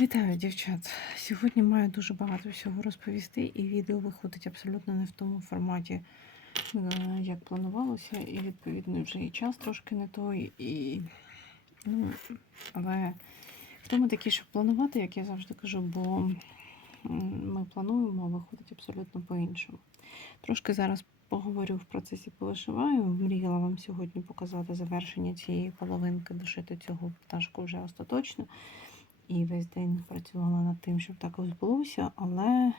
Вітаю, дівчат! Сьогодні маю дуже багато всього розповісти, і відео виходить абсолютно не в тому форматі, е, як планувалося, і відповідно вже і час трошки не той. І... Ну, але хто ми такі, щоб планувати, як я завжди кажу, бо ми плануємо, а виходить абсолютно по-іншому. Трошки зараз поговорю в процесі повишиваю. Мріяла вам сьогодні показати завершення цієї половинки, дошити цього пташку вже остаточно. І весь день працювала над тим, щоб так відбулося, але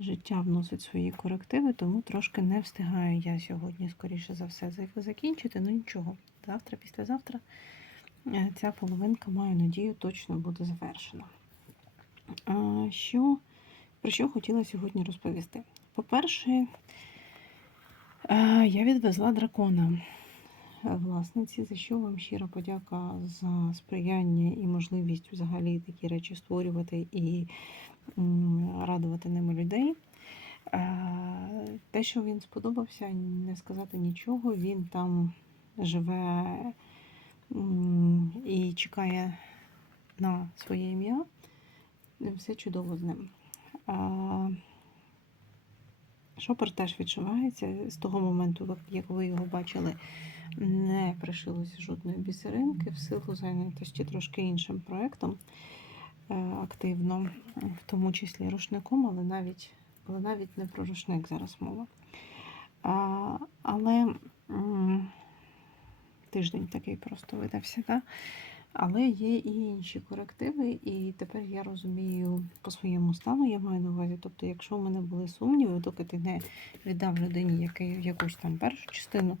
життя вносить свої корективи, тому трошки не встигаю я сьогодні, скоріше за все, закінчити. Ну нічого. Завтра, післязавтра е, ця половинка, маю надію, точно буде завершена. Що, про що хотіла сьогодні розповісти? По-перше, е, я відвезла дракона власниці, за що вам щира подяка за сприяння і можливість взагалі такі речі створювати і радувати ними людей. Е, Те, що він сподобався, не сказати нічого. Він там живе і чекає на своє ім'я. Все чудово з ним. Шопер теж відшивається з того моменту, як ви його бачили, не пришилося жодної бісеринки в силу зайнятості трошки іншим проєктом е, активно, в тому числі рушником, але навіть, але навіть не про рушник зараз мова. А, але м, тиждень такий просто видався. Да? Але є і інші корективи, і тепер я розумію по своєму стану, я маю на увазі. Тобто, якщо в мене були сумніви, доки ти не віддав людині якусь там першу частину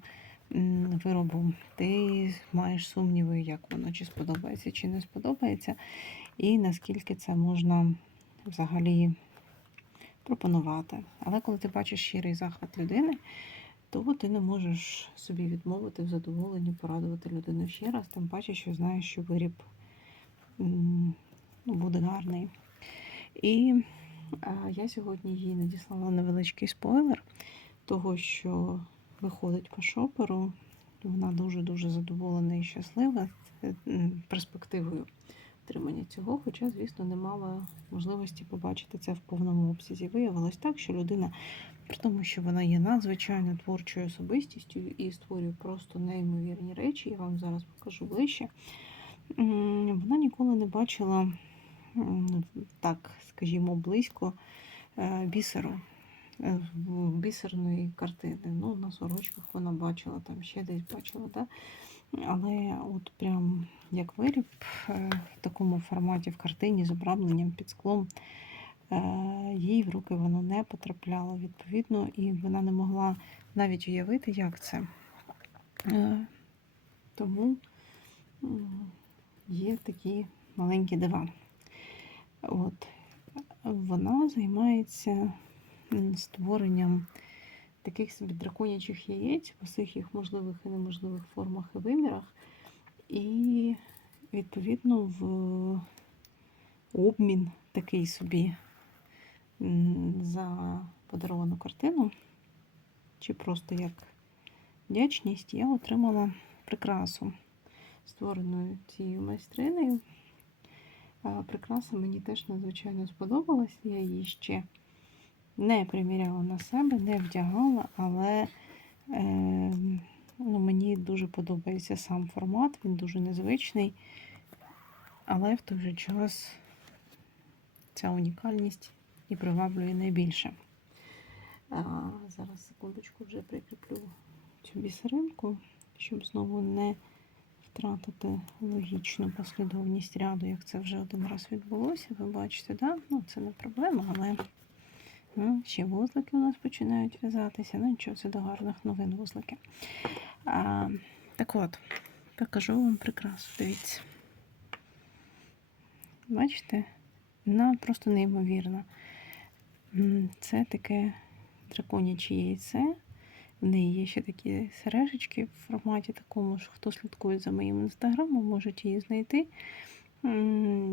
виробу, ти маєш сумніви, як воно чи сподобається, чи не сподобається, і наскільки це можна взагалі пропонувати. Але коли ти бачиш щирий захват людини, то ти не можеш собі відмовити в задоволенні порадувати людину ще раз, тим паче, що знаєш, що виріб ну, буде гарний. І я сьогодні їй надіслала невеличкий спойлер того, що виходить по шоперу. Вона дуже-дуже задоволена і щаслива е, перспективою отримання цього, хоча, звісно, не мала можливості побачити це в повному обсязі. Виявилось так, що людина, при тому, що вона є надзвичайно творчою особистістю і створює просто неймовірні речі, я вам зараз покажу ближче. Вона ніколи не бачила так, скажімо, близько е, бісеру. е, Бісерної картини. Ну, на сорочках вона бачила, там ще десь бачила, да? Але от прям як виріб е, в такому форматі в картині з обрамленням під склом, е, їй в руки воно не потрапляло відповідно, і вона не могла навіть уявити, як це. Е, Тому є такі маленькі дива. От. Вона займається створенням таких собі драконячих яєць в усіх їх можливих і неможливих формах і вимірах. І, відповідно, в обмін такий собі за подаровану картину, чи просто як вдячність, я отримала прикрасу, створену цією майстринею. А Прикраса мені теж надзвичайно сподобалась. Я її ще не приміряла на себе, не вдягала, але е, ну, мені дуже подобається сам формат, він дуже незвичний, але в той же час ця унікальність і приваблює найбільше. А, зараз секундочку вже прикріплю цю бісеринку, щоб знову не втратити логічну послідовність ряду, як це вже один раз відбулося. Ви бачите, да? ну, це не проблема, але ну, ще вузлики у нас починають в'язатися. Ну нічого, це до гарних новин вузлики. А, так от, покажу вам прикрасу. Дивіться. Бачите? Вона просто неймовірна. Це таке драконяче яйце. В неї є ще такі сережечки в форматі такому, що хто слідкує за моїм інстаграмом, можуть її знайти.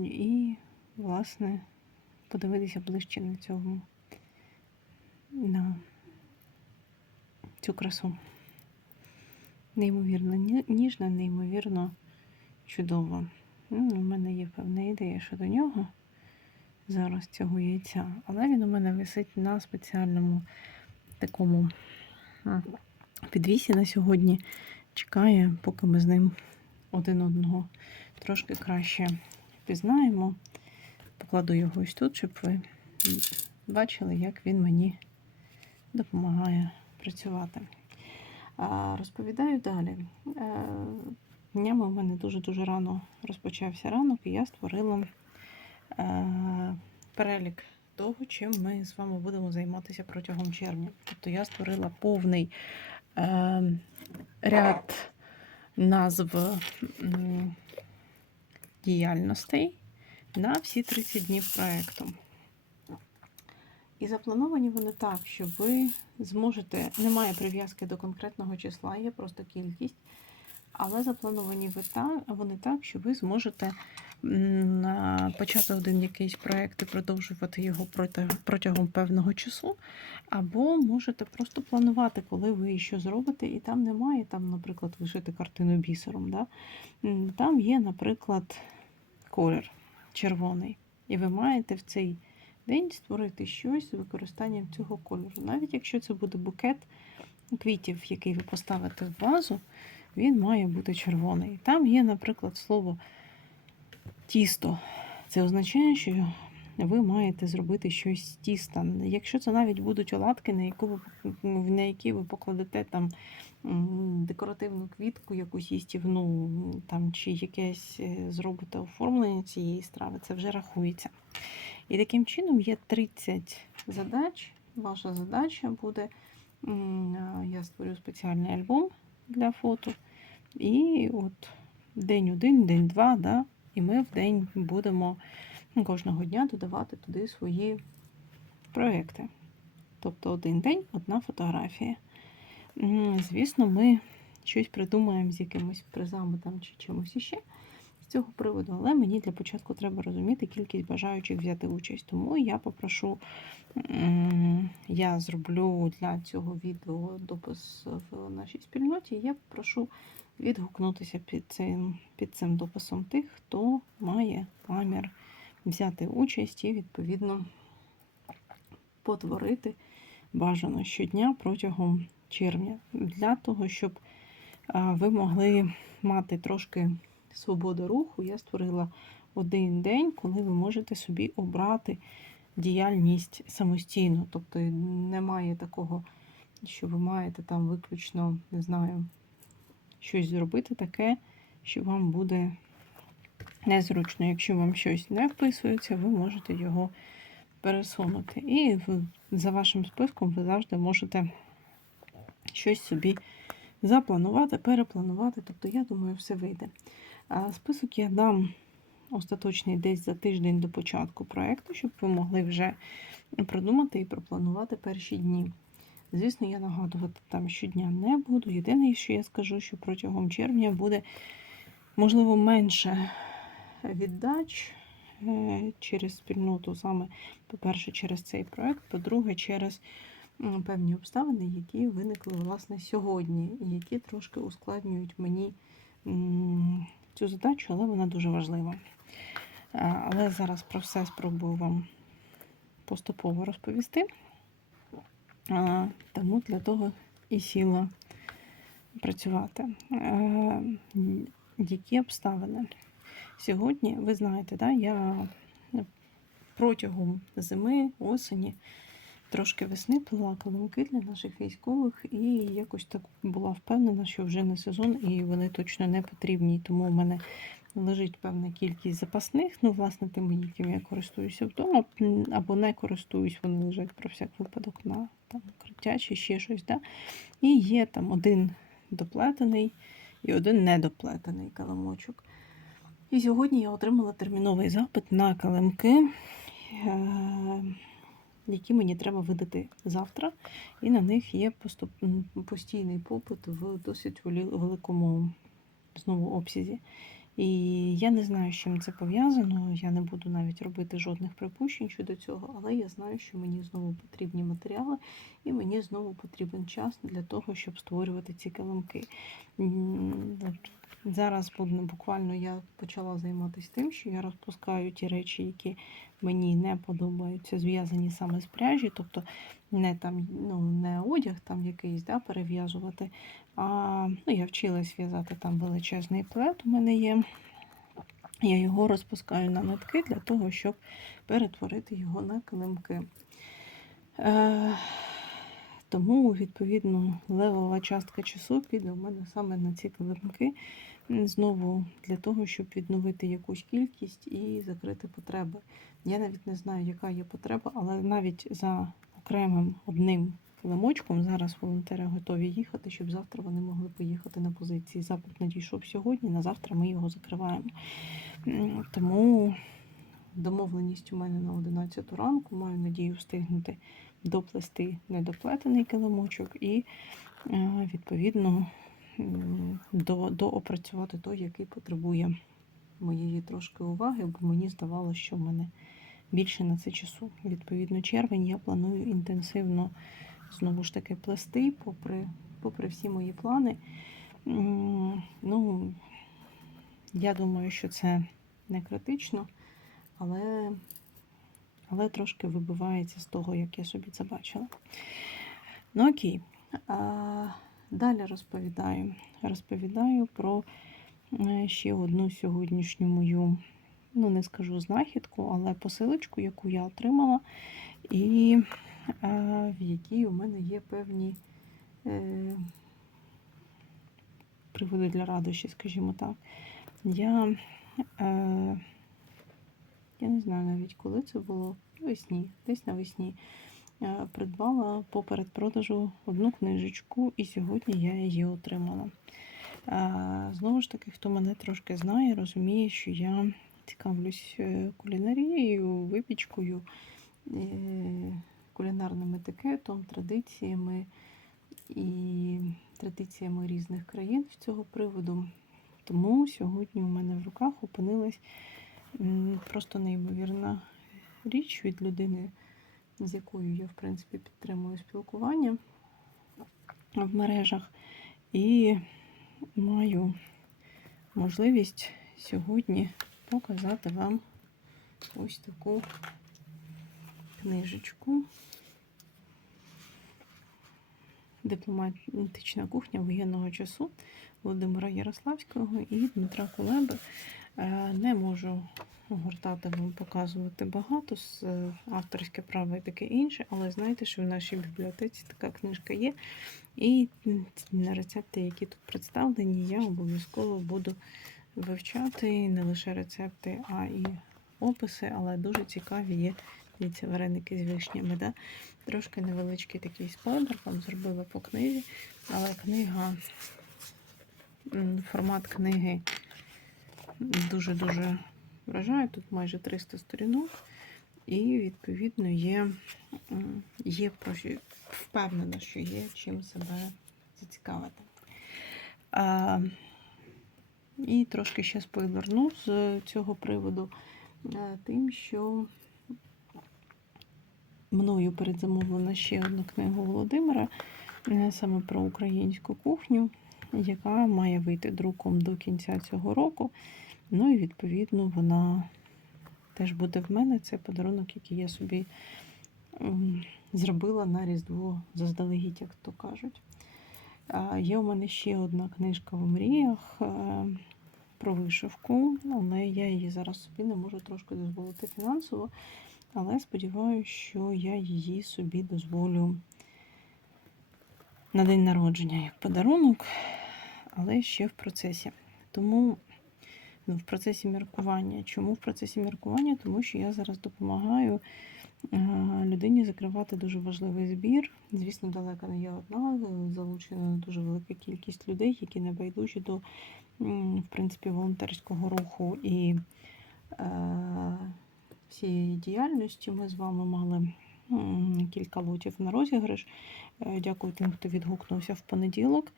І, власне, подивитися ближче на цьому на цю красу. Неймовірно ні- ніжна, неймовірно чудова. Ну, у мене є певна ідея, ще до нього зараз цього яйця. Але він у мене висить на спеціальному такому підвісі на сьогодні. Чекає, поки ми з ним один одного трошки краще впізнаємо. Покладу його ось тут, щоб ви бачили, як він мені допомагає працювати. Розповідаю далі. Е, Днями у мене дуже-дуже рано розпочався ранок, і я створила е, перелік того, чим ми з вами будемо займатися протягом червня. Тобто я створила повний е, ряд назв діяльностей на всі 30 днів проєкту. І заплановані вони так, що ви зможете, немає прив'язки до конкретного числа, є просто кількість, але заплановані ви так, вони так, що ви зможете почати один якийсь проєкт і продовжувати його протягом певного часу, або можете просто планувати, коли ви що зробите, і там немає, там, наприклад, вишити картину бісером. Да? Там є, наприклад, колір червоний. І ви маєте в цей день створити щось з використанням цього кольору. Навіть якщо це буде букет квітів, який ви поставите в вазу, він має бути червоний. Там є, наприклад, слово тісто. Це означає, що ви маєте зробити щось з тіста. Якщо це навіть будуть оладки, на, яку ви, на які ви покладете там декоративну квітку, якусь їстівну, там, чи якесь е, зробите оформлення цієї страви, це вже рахується. І таким чином є 30 задач. Ваша задача буде, я створю спеціальний альбом для фото. І от день один, день два, да, і ми в день будемо кожного дня додавати туди свої проекти. Тобто один день, одна фотографія. Звісно, ми щось придумаємо з якимись призами там чи чимось іще цього приводу, але мені для початку треба розуміти кількість бажаючих взяти участь. Тому я попрошу, я зроблю для цього відео допис в нашій спільноті. Я попрошу відгукнутися під цим, під цим дописом тих, хто має намір взяти участь і, відповідно, потворити бажано щодня протягом червня, для того, щоб ви могли мати трошки свободи руху. Я створила один день, коли ви можете собі обрати діяльність самостійно. Тобто немає такого, що ви маєте там виключно, не знаю, щось зробити таке, що вам буде незручно. Якщо вам щось не вписується, ви можете його пересунути. І за вашим списком ви завжди можете щось собі запланувати, перепланувати. Тобто, я думаю, все вийде. Список я дам остаточний десь за тиждень до початку проєкту, щоб ви могли вже продумати і пропланувати перші дні. Звісно, я нагадувати там щодня не буду. Єдине, що я скажу, що протягом червня буде, можливо, менше віддач е, через спільноту, саме, по-перше, через цей проект, по-друге, через певні обставини, які виникли власне сьогодні, і які трошки ускладнюють мені цю задачу, але вона дуже важлива. Але зараз про все спробую вам поступово розповісти. Тому для того і сіла працювати. Які обставини? Сьогодні, ви знаєте, да, я протягом зими, осені, трошки весни плела килимки для наших військових, і якось так була впевнена, що вже не сезон і вони точно не потрібні. Тому у мене лежить певна кількість запасних, ну, власне, тими, якими я користуюся вдома, або не користуюсь, вони лежать про всяк випадок на там, укриття чи ще щось. Да? І є там один доплетений і один недоплетений каламочок. І сьогодні я отримала терміновий запит на калимки, е, які мені треба видати завтра, і на них є поступ... постійний попит в досить великому знову обсязі. І я не знаю, з чим це пов'язано. Я не буду навіть робити жодних припущень щодо цього, але я знаю, що мені знову потрібні матеріали, і мені знову потрібен час для того, щоб створювати ці килимки. Зараз буквально я почала займатися тим, що я розпускаю ті речі, які мені не подобаються, зв'язані саме з пряжі, тобто не там ну, не одяг там якийсь да, перев'язувати. А ну, я вчилась в'язати там величезний плет. У мене є. Я його розпускаю на нитки для того, щоб перетворити його на килимки. Е, тому, відповідно, левова частка часу піде у мене саме на ці килимки. Знову для того, щоб відновити якусь кількість і закрити потреби. Я навіть не знаю, яка є потреба, але навіть за окремим одним килимочком зараз волонтери готові їхати, щоб завтра вони могли поїхати на позиції. Запит надійшов сьогодні, на завтра ми його закриваємо. Тому домовленість у мене на 11 ранку. Маю надію встигнути доплести недоплетений килимочок і, е, відповідно, до, доопрацювати той, який потребує моєї трошки уваги, бо мені здавалося, що в мене більше на це часу. Відповідно, червень я планую інтенсивно знову ж таки плести, попри, попри всі мої плани. Ну, я думаю, що це не критично, але, але трошки вибивається з того, як я собі це бачила. Ну окей. Далі розповідаю. Розповідаю про е, ще одну сьогоднішню мою, ну не скажу знахідку, але посилочку, яку я отримала, і е, в якій у мене є певні е, приводи для радощі, скажімо так. Я, я не знаю навіть, коли це було, навесні, десь навесні. Е, Придбала по передпродажу одну книжечку, і сьогодні я її отримала. Знову ж таки, хто мене трошки знає, розуміє, що я цікавлюсь е, кулінарією, випічкою, е, кулінарним етикетом, традиціями і традиціями різних країн з цього приводу. Тому сьогодні у мене в руках опинилась просто неймовірна річ від людини, з якою я, в принципі, підтримую спілкування в мережах. І маю можливість сьогодні показати вам ось таку книжечку. Дипломатична кухня воєнного часу Володимира Ярославського і Дмитра Кулеби. Е, Не можу гортати вам показувати багато е, авторське право і таке інше, але знаєте, що в нашій бібліотеці така книжка є. І ці рецепти, які тут представлені, я обов'язково буду вивчати не лише рецепти, а і описи, але дуже цікаві є дивіться, вареники з вишнями. Да? Трошки невеличкий такий спойлер вам зробила по книзі, але книга, формат книги дуже-дуже вражає. Тут майже 300 сторінок, і, відповідно, є, є впевнена, що є чим себе зацікавити. А, і трошки ще спойлерну з цього приводу е, тим, що мною передзамовлена ще одну книгу Володимира е, саме про українську кухню, яка має вийти друком до кінця цього року. Ну і відповідно вона теж буде в мене. Це подарунок, який я собі ем, зробила на Різдво заздалегідь, як то кажуть. Є у мене ще одна книжка в мріях е, про вишивку, але я її зараз собі не можу трошки дозволити фінансово. Але сподіваюся, що я її собі дозволю на день народження як подарунок, але ще в процесі. Тому ну, в процесі міркування. Чому в процесі міркування? Тому що я зараз допомагаю е, людині закривати дуже важливий збір. Звісно, далеко не я одна, залучена дуже велика кількість людей, які не байдужі до в принципі, волонтерського руху і е, всієї діяльності. Ми з вами мали кілька лотів на розіграш. Е, Дякую тим, хто відгукнувся в понеділок.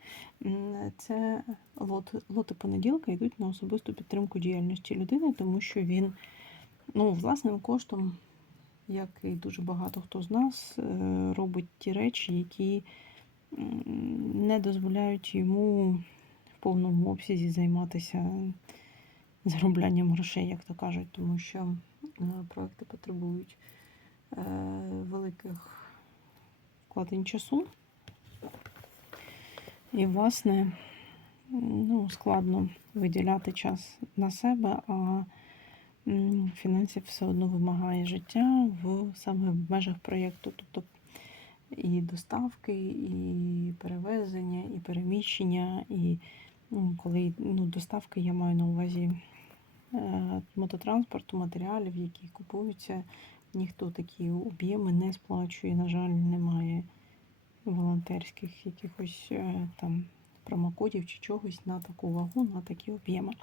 Це лот, лоти понеділка йдуть на особисту підтримку діяльності людини, тому що він ну, власним коштом, як і дуже багато хто з нас, е, робить ті речі, які не дозволяють йому, в повному обсязі займатися зароблянням грошей, як то кажуть, тому що е, проекти потребують великих вкладень часу. І, власне, ну, складно виділяти час на себе, а фінансів все одно вимагає життя в саме в межах проєкту. Тобто і доставки, і перевезення, і переміщення, і ну, коли ну, доставки я маю на увазі е, мототранспорту, матеріалів, які купуються, ніхто такі об'єми не сплачує. На жаль, немає волонтерських якихось е, там промокодів чи чогось на таку вагу, на такі об'єми.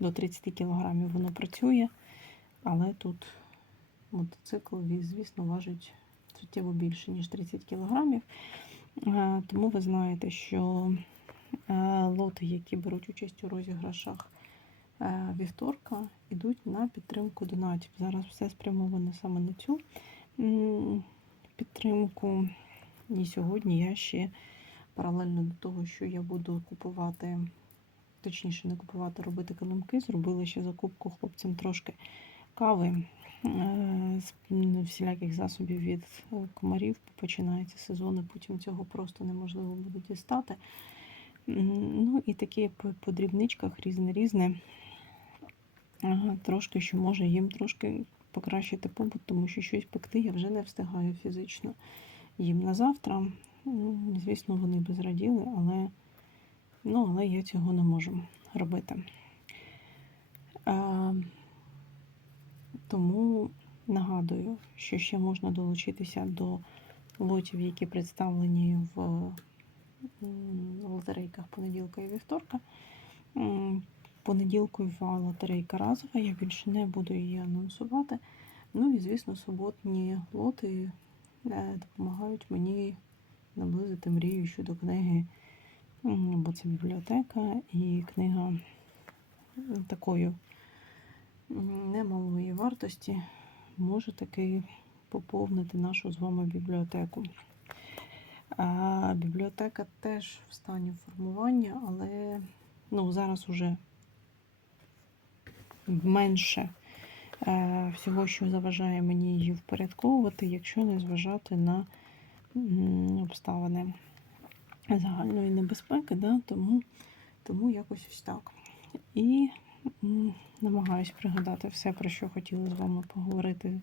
До 30 кілограмів воно працює, але тут мотоцикл, звісно, важить суттєво більше, ніж 30 кілограмів. Е, Тому ви знаєте, що е, лоти, які беруть участь у розіграшах вівторка, йдуть на підтримку донатів. Зараз все спрямовано саме на цю підтримку. І сьогодні я ще паралельно до того, що я буду купувати, точніше, не купувати, робити килимки, зробила ще закупку хлопцям трошки кави е, з всіляких засобів від е, комарів. Починається сезон, і потім цього просто неможливо буде дістати. Ну і такі по, дрібничках різне-різне. Ага, трошки, що може їм трошки покращити побут, тому що щось пекти я вже не встигаю фізично їм на завтра. Ну, звісно, вони б зраділи, але, ну, але я цього не можу робити. А, тому нагадую, що ще можна долучитися до лотів, які представлені в лотерейках понеділка і вівторка. Понеділкова лотерейка разова, я більше не буду її анонсувати. Ну і, звісно, суботні лоти е, допомагають мені наблизити мрію щодо книги, бо це бібліотека і книга м, такою немалої вартості може таки поповнити нашу з вами бібліотеку. А, бібліотека теж в стані формування, але ну, зараз уже менше е, всього, що заважає мені її впорядковувати, якщо не зважати на обставини загальної небезпеки, да? тому, тому якось ось так. І намагаюсь пригадати все, про що хотіла з вами поговорити.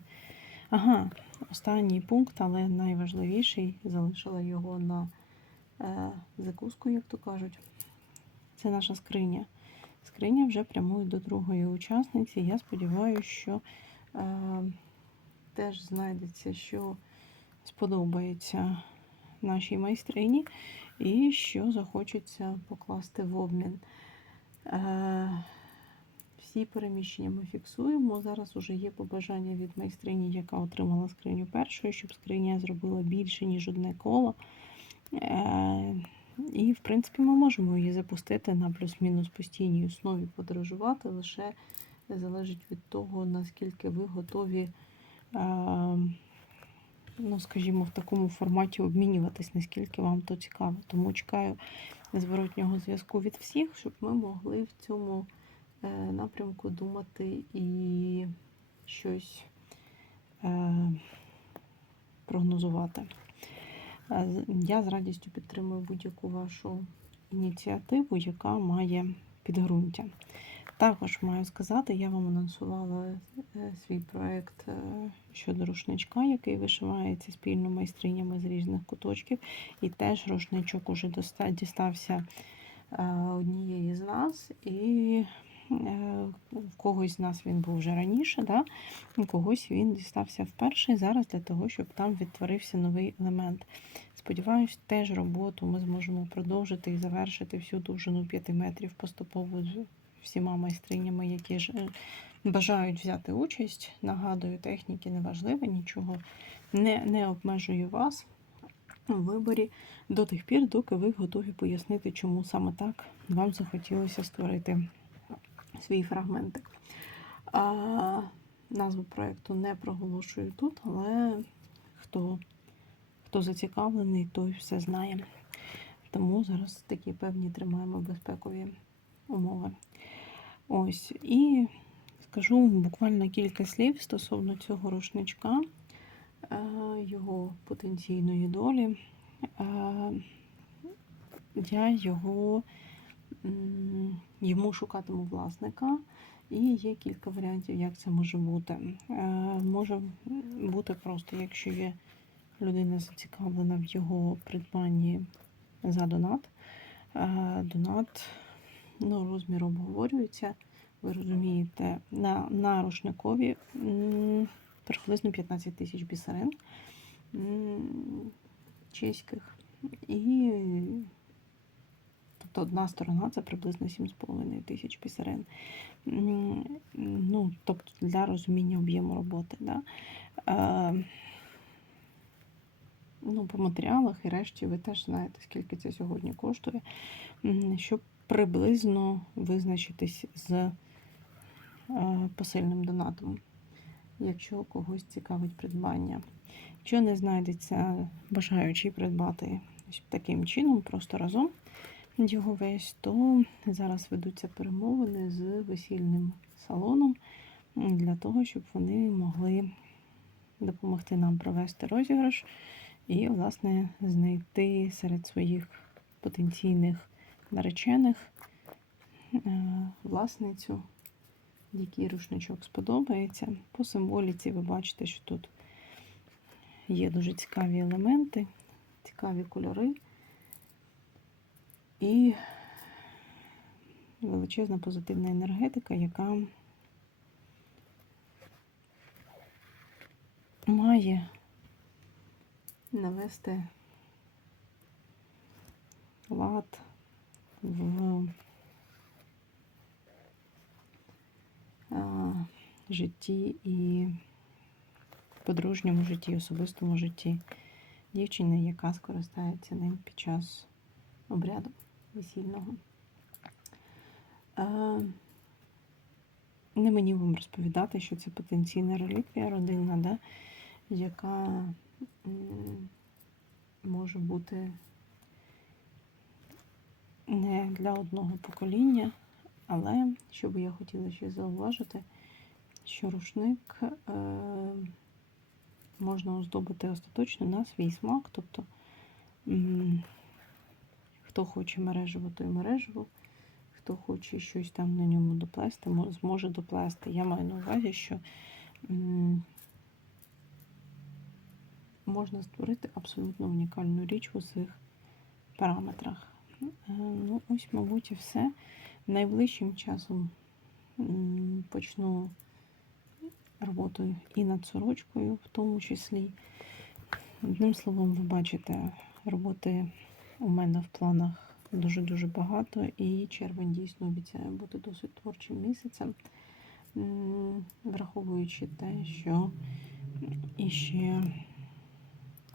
Ага, останній пункт, але найважливіший, залишила його на е, закуску, як то кажуть. Це наша скриня. Скриня вже прямує до другої учасниці. Я сподіваюся, що е, теж знайдеться, що сподобається нашій майстрині, і що захочеться покласти в обмін. Е, всі переміщення ми фіксуємо. Зараз уже є побажання від майстрині, яка отримала скриню першою, щоб скриня зробила більше, ніж одне коло. Е, і, в принципі, ми можемо її запустити на плюс-мінус постійній основі подорожувати, лише залежить від того, наскільки ви готові, е, ну, скажімо, в такому форматі обмінюватись, наскільки вам то цікаво. Тому чекаю зворотнього зв'язку від всіх, щоб ми могли в цьому е, напрямку думати і щось е, прогнозувати. Я з радістю підтримую будь-яку вашу ініціативу, яка має підґрунтя. Також маю сказати, я вам анонсувала е, свій проект е, щодо рушничка, який вишивається спільно майстринями з різних куточків. І теж рушничок уже дістався е, однієї з нас, і в когось з нас він був вже раніше, да? у когось він дістався вперше зараз для того, щоб там відтворився новий елемент. Сподіваюсь, теж роботу ми зможемо продовжити і завершити всю довжину 5 метрів поступово з всіма майстринями, які ж е, бажають взяти участь. Нагадую, техніки не важливо, нічого не, не обмежує вас у виборі до тих пір, доки ви готові пояснити, чому саме так вам захотілося створити свій фрагментик. А, назву проєкту не проголошую тут, але хто, хто зацікавлений, той все знає. Тому зараз такі певні тримаємо безпекові умови. Ось. І скажу буквально кілька слів стосовно цього рушничка, е, його потенційної долі. Е, Я його йому шукатиму власника, і є кілька варіантів, як це може бути. Е, Може бути просто, якщо є людина зацікавлена в його придбанні за донат. Е, Донат ну, розмір обговорюється. Ви розумієте, на, на рушникові приблизно 15 тисяч бісерин чеських. І тобто одна сторона це приблизно 7,5 тисяч бісерин. М, Ну, тобто для розуміння об'єму роботи. Да? Е, ну, по матеріалах і решті ви теж знаєте, скільки це сьогодні коштує, щоб приблизно визначитись з е, посильним донатом, якщо когось цікавить придбання. Якщо не знайдеться бажаючий придбати таким чином, просто разом його весь, то зараз ведуться перемовини з весільним салоном для того, щоб вони могли допомогти нам провести розіграш і, власне, знайти серед своїх потенційних наречених е, власницю, який рушничок сподобається. По символіці ви бачите, що тут є дуже цікаві елементи, цікаві кольори і величезна позитивна енергетика, яка має навести лад в житті і подружньому житті, особистому житті дівчини, яка скористається ним під час обряду весільного. Не мені вам розповідати, що це потенційна реліквія родинна, да, яка може бути не для одного покоління, але що би я хотіла ще зауважити, що рушник е, можна оздобити остаточно на свій смак. Тобто, хто хоче мережево, той мережево, хто хоче щось там на ньому доплести, зможе доплести. Я маю на увазі, що можна створити абсолютно унікальну річ в усіх параметрах. Е, Ну, ось, мабуть, і все. Найближчим часом почну роботу і над сорочкою, в тому числі. Одним словом, ви бачите, роботи у мене в планах дуже-дуже багато, і червень дійсно обіцяє бути досить творчим місяцем, враховуючи те, що іще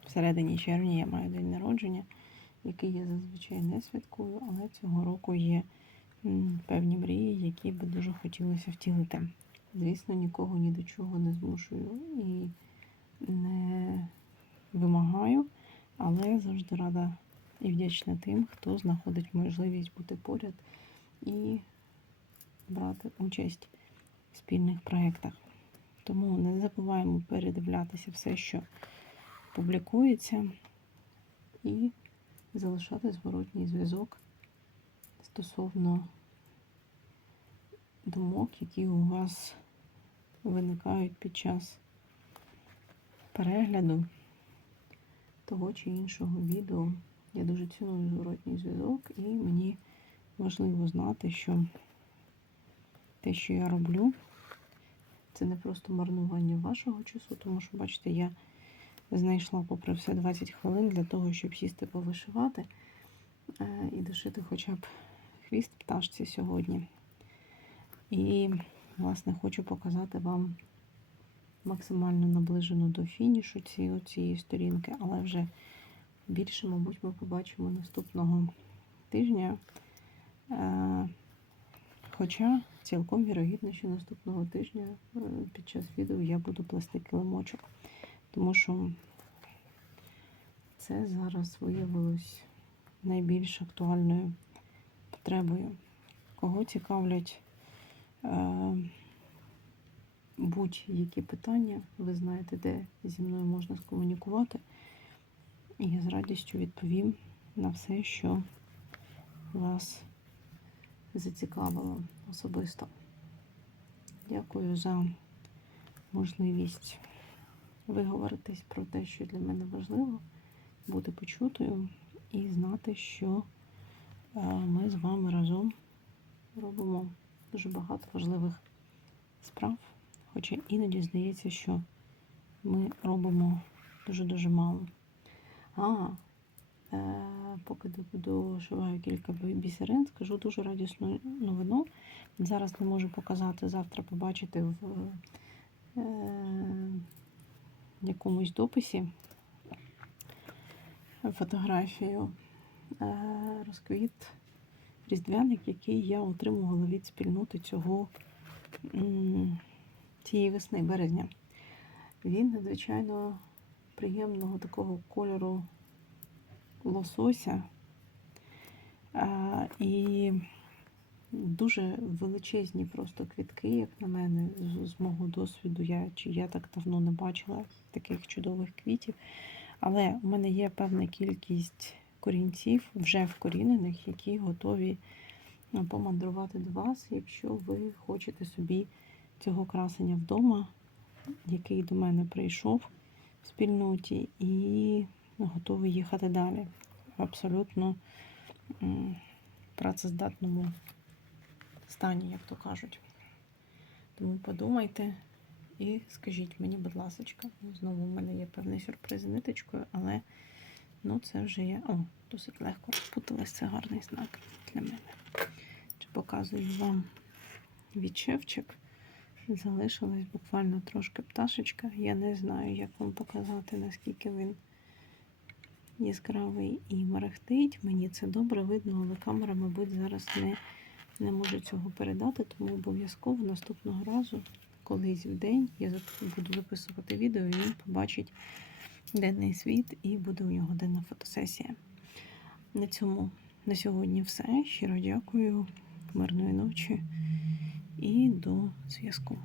всередині червня я маю день народження, який я зазвичай не святкую, але цього року є певні мрії, які би дуже хотілося втілити. Звісно, нікого ні до чого не змушую і не вимагаю, але завжди рада і вдячна тим, хто знаходить можливість бути поряд і брати участь в спільних проєктах. Тому не забуваємо передивлятися все, що публікується, і залишати зворотній зв'язок стосовно думок, які у вас виникають під час перегляду того чи іншого відео. Я дуже ціную зворотній зв'язок, і мені важливо знати, що те, що я роблю, це не просто марнування вашого часу, тому що, бачите, я знайшла, попри все, 20 хвилин для того, щоб сісти повишивати е, і дошити хоча б хвіст пташці сьогодні. І, власне, хочу показати вам максимально наближену до фінішу цієї, цієї сторінки, але вже більше, мабуть, ми побачимо наступного тижня. Е, Хоча цілком вірогідно, що наступного тижня е, під час відео я буду плести килимочок, тому що це зараз виявилось найбільш актуальною потребою. Кого цікавлять е, будь-які питання, ви знаєте, де зі мною можна скомунікувати. І я з радістю відповім на все, що вас зацікавило особисто. Дякую за можливість виговоритись про те, що для мене важливо, бути почутою і знати, що е, ми з вами разом робимо дуже багато важливих справ. Хоча іноді здається, що ми робимо дуже-дуже мало. А, е, поки дошиваю кілька бісерин, скажу дуже радісну новину. Зараз не можу показати, завтра побачити в е, якомусь дописі фотографію е, розквіт різдвяник, який я отримувала від спільноти цього цієї весни, березня. Він надзвичайно приємного такого кольору лосося. А, і дуже величезні просто квітки, як на мене, з, мого досвіду. Я, чи я так давно не бачила таких чудових квітів. Але у мене є певна кількість корінців, вже вкорінених, які готові помандрувати до вас, якщо ви хочете собі цього красення вдома, який до мене прийшов спільноті, і готовий їхати далі. В абсолютно працездатному стані, як то кажуть. Тому подумайте і скажіть мені, будь ласка, знову в мене є певний сюрприз з ниточкою, але ну, це вже є. О, досить легко розпуталась, це гарний знак для мене. Чи показую вам відшивчик? Залишилась буквально трошки пташечка. Я не знаю, як вам показати, наскільки він яскравий і мерехтить. Мені це добре видно, але камера, мабуть, зараз не, не може цього передати, тому обов'язково наступного разу, колись в день, я буду записувати відео, і він побачить денний світ і буде у нього денна фотосесія. На цьому на сьогодні все. Щиро дякую, мирної ночі і до зв'язку.